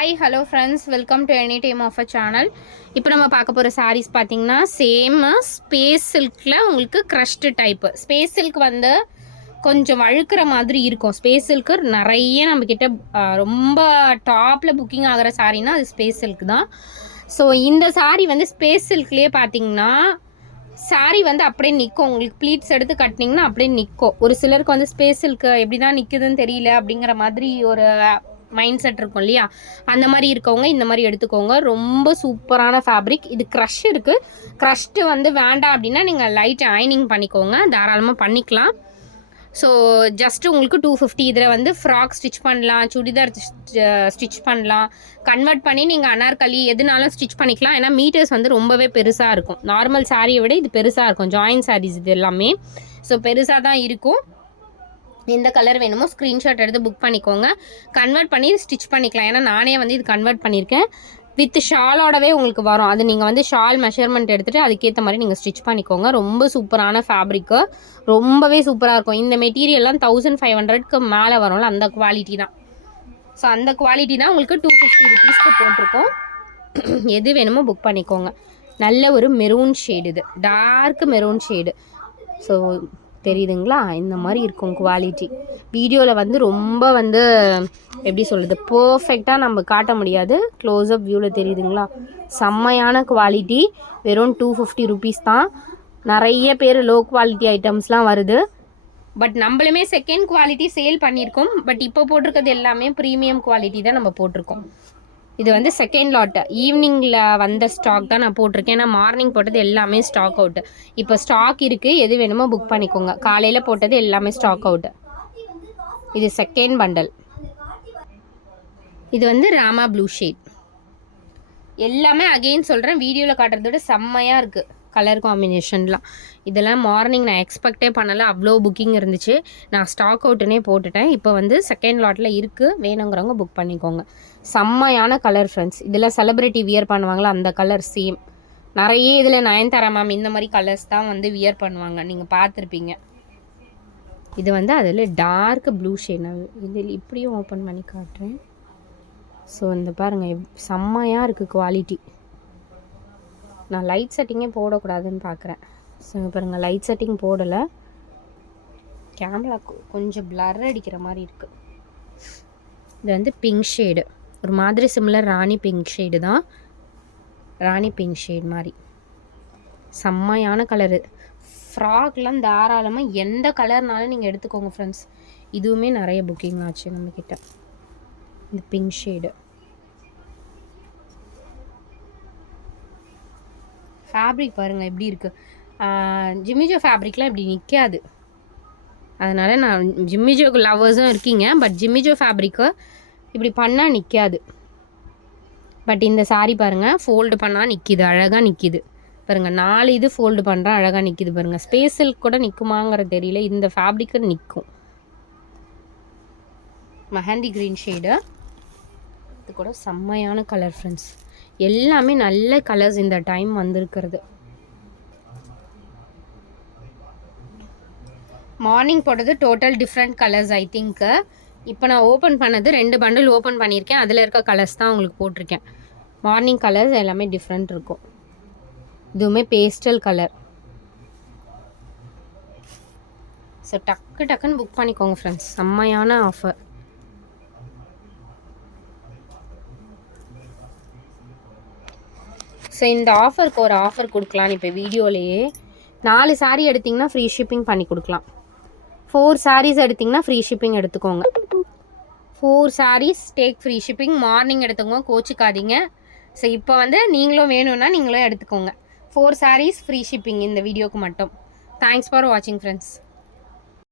Hi hello friends, welcome to any time of a channel. இப்போ நம்ம பார்க்க போகிற சாரீஸ் பார்த்தீங்கன்னா சேம் ஸ்பேஸ் சில்கில் உங்களுக்கு க்ரஷ்டு டைப்பு. ஸ்பேஸ் சில்க் வந்து கொஞ்சம் வழுக்கிற மாதிரி இருக்கும். ஸ்பேஸ் சில்க்கு நிறைய நம்மக்கிட்ட ரொம்ப டாப்பில் புக்கிங் ஆகிற சாரீனா அது ஸ்பேஸ் சில்க் தான். ஸோ இந்த சாரீ வந்து ஸ்பேஸ் சில்க்லேயே பார்த்தீங்கன்னா சாரீ வந்து அப்படியே நிற்கும். உங்களுக்கு ப்ளீட்ஸ் எடுத்து கட்டினீங்கன்னா அப்படியே நிற்கும். ஒரு சிலருக்கு வந்து ஸ்பேஸ் சில்க்கு எப்படி தான் நிற்குதுன்னு தெரியல அப்படிங்கிற மாதிரி ஒரு மைண்ட் செட் இருக்கும் இல்லையா, அந்த மாதிரி இருக்கவங்க இந்த மாதிரி எடுத்துக்கோங்க. ரொம்ப சூப்பரான ஃபேப்ரிக். இது க்ரஷ் இருக்குது. க்ரஷ்டு வந்து வேண்டாம் அப்படின்னா நீங்கள் லைட் அயனிங் பண்ணிக்கோங்க, தாராளமாக பண்ணிக்கலாம். ஸோ ஜஸ்ட்டு உங்களுக்கு 250. இதில் வந்து ஃப்ராக் ஸ்டிச் பண்ணலாம், சுடிதார் ஸ்டிச் பண்ணலாம், கன்வெர்ட் பண்ணி நீங்கள் அனார்கலி எதுனாலும் ஸ்டிச் பண்ணிக்கலாம். ஏன்னா மீட்டர்ஸ் வந்து ரொம்பவே பெருசாக இருக்கும். நார்மல் சாரியை விட இது பெருசாக இருக்கும். ஜாயின் சாரீஸ் இது எல்லாமே ஸோ பெருசாக தான் இருக்கும். எந்த கலர் வேணுமோ ஸ்க்ரீன்ஷாட் எடுத்து புக் பண்ணிக்கோங்க. கன்வெர்ட் பண்ணி ஸ்டிச் பண்ணிக்கலாம். ஏன்னா நானே வந்து இது கன்வெர்ட் பண்ணியிருக்கேன். வித் ஷாலோடவே உங்களுக்கு வரும். அது நீங்கள் வந்து ஷால் மெஷர்மெண்ட் எடுத்துகிட்டு அதுக்கேற்ற மாதிரி நீங்கள் ஸ்டிச் பண்ணிக்கோங்க. ரொம்ப சூப்பரான ஃபேப்ரிக்கு, ரொம்பவே சூப்பராக இருக்கும். இந்த மெட்டீரியல்லாம் 1500க்கு மேலே வரும்ல, அந்த குவாலிட்டி தான். ஸோ அந்த குவாலிட்டி தான் உங்களுக்கு 250 ருபீஸ்க்கு போட்டிருக்கோம். எது வேணுமோ புக் பண்ணிக்கோங்க. நல்ல ஒரு மெரூன் ஷேடு, இது டார்க் மெரூன் ஷேடு. ஸோ தெரியுதுங்களா, இந்த மாதிரி இருக்கும் குவாலிட்டி. வீடியோவில் வந்து ரொம்ப வந்து எப்படி சொல்கிறது, பர்ஃபெக்டாக நம்ம காட்ட முடியாது. க்ளோஸ்அப் வியூவில் தெரியுதுங்களா, செம்மையான குவாலிட்டி. வெறும் 250 ருபீஸ் தான். நிறைய பேர் லோ குவாலிட்டி ஐட்டம்ஸ்லாம் வருது. பட் நம்மளுமே செகண்ட் குவாலிட்டி சேல் பண்ணியிருக்கோம். பட் இப்போ போட்டிருக்கிறது எல்லாமே ப்ரீமியம் குவாலிட்டி தான் நம்ம போட்டிருக்கோம். இது வந்து செகண்ட் லாட்டு. ஈவினிங்கில் வந்த ஸ்டாக் தான் நான் போட்டிருக்கேன். ஏன்னா மார்னிங் போட்டது எல்லாமே ஸ்டாக் அவுட்டு. இப்போ ஸ்டாக் இருக்குது, எது வேணுமோ புக் பண்ணிக்கோங்க. காலையில் போட்டது எல்லாமே ஸ்டாக் அவுட்டு. இது செகண்ட் பண்டல். இது வந்து ராமா ப்ளூ ஷேட். எல்லாமே அகெயின் சொல்கிறேன், வீடியோவில் காட்டுறதோட செம்மையாக இருக்குது கலர் காம்பினேஷன்லாம். இதெல்லாம் மார்னிங் நான் எக்ஸ்பெக்டே பண்ணலை, அவ்வளோ புக்கிங் இருந்துச்சு. நான் ஸ்டாக் அவுட்டுனே போட்டுட்டேன். இப்போ வந்து செகண்ட் லாட்டில் இருக்குது, வேணுங்கிறவங்க புக் பண்ணிக்கோங்க. செம்மையான கலர் ஃப்ரெண்ட்ஸ். இதில் செலிப்ரிட்டி வியர் பண்ணுவாங்களா அந்த கலர் சேம். நிறைய இதில் நயன்தாரா மேம் இந்த மாதிரி கலர்ஸ் தான் வந்து வியர் பண்ணுவாங்க, நீங்கள் பார்த்துருப்பீங்க. இது வந்து அதில் டார்க் ப்ளூ ஷேட். நான் இதில் இப்படியும் ஓப்பன் பண்ணி காட்டுறேன். ஸோ இந்த பாருங்கள், செம்மையாக இருக்குது குவாலிட்டி. நான் லைட் செட்டிங்கே போடக்கூடாதுன்னு பார்க்குறேன். ஸோ பாருங்கள், லைட் செட்டிங் போடலை. கேமரா கொஞ்சம் பிளர் அடிக்கிற மாதிரி இருக்குது. இது வந்து பிங்க் ஷேடு, ஒரு மாதிரி சிமிலர் ராணி பிங்க் ஷேடு தான். ராணி பிங்க் ஷேட் மாதிரி செம்மையான கலரு. ஃப்ராக்லாம் தாராளமாக எந்த கலர்னாலும் நீங்கள் எடுத்துக்கோங்க ஃப்ரெண்ட்ஸ். இதுவுமே நிறைய புக்கிங் ஆச்சு நம்மக்கிட்ட. இந்த பிங்க் ஷேடு ஃபேப்ரிக் பாருங்கள் எப்படி இருக்குது. ஜிம்மிஜோ ஃபேப்ரிக்லாம் இப்படி நிற்காது. அதனால் நான் ஜிம்மிஜோ லவர்ஸும் இருக்கீங்க, பட் ஜிம்மிஜோ ஃபேப்ரிக்கு இப்படி பண்ணால் நிற்காது. பட் இந்த சாரீ பாருங்கள், ஃபோல்டு பண்ணால் நிற்கிது, அழகாக நிற்கிது பாருங்கள். 4 இது ஃபோல்டு பண்ணுறேன், அழகாக நிற்கிது பாருங்கள். ஸ்பேஸ் சில்க் கூட நிற்குமாங்கிறது தெரியல, இந்த ஃபேப்ரிக்கு நிற்கும். Mehndi green shade. இது கூட செம்மையான கலர் ஃப்ரெண்ட்ஸ். எல்லாமே நல்ல கலர்ஸ் இந்த டைம் வந்திருக்கிறது. மார்னிங் போட்டது டோட்டல் டிஃப்ரெண்ட் கலர்ஸ் ஐ திங்க்கு. இப்போ நான் ஓப்பன் பண்ணது 2 பண்டில் ஓப்பன் பண்ணியிருக்கேன். அதில் இருக்க கலர்ஸ் தான் உங்களுக்கு போட்டிருக்கேன். மார்னிங் கலர்ஸ் எல்லாமே டிஃப்ரெண்ட் இருக்கும். இதுவுமே பேஸ்டல் கலர். ஸோ டக்குன்னு புக் பண்ணிக்கோங்க ஃப்ரெண்ட்ஸ், செம்மையான ஆஃபர். ஸோ இந்த ஆஃபருக்கு ஒரு ஆஃபர் கொடுக்கலான்னு இப்போ வீடியோலேயே 4 சாரீ எடுத்திங்கன்னா ஃப்ரீ ஷிப்பிங் பண்ணி கொடுக்கலாம். 4 சாரீஸ் எடுத்திங்கன்னா ஃப்ரீ ஷிப்பிங் எடுத்துக்கோங்க. 4 saris take free shipping. Morning எடுத்துக்கோங்க, கோச்சிக்காதீங்க. ஸோ இப்போ வந்து நீங்களும் வேணும்னா நீங்களும் எடுத்துக்கோங்க. 4 சாரீஸ் ஃப்ரீ ஷிப்பிங் இந்த வீடியோக்கு மட்டும். தேங்க்ஸ் ஃபார் வாட்சிங் ஃப்ரெண்ட்ஸ்.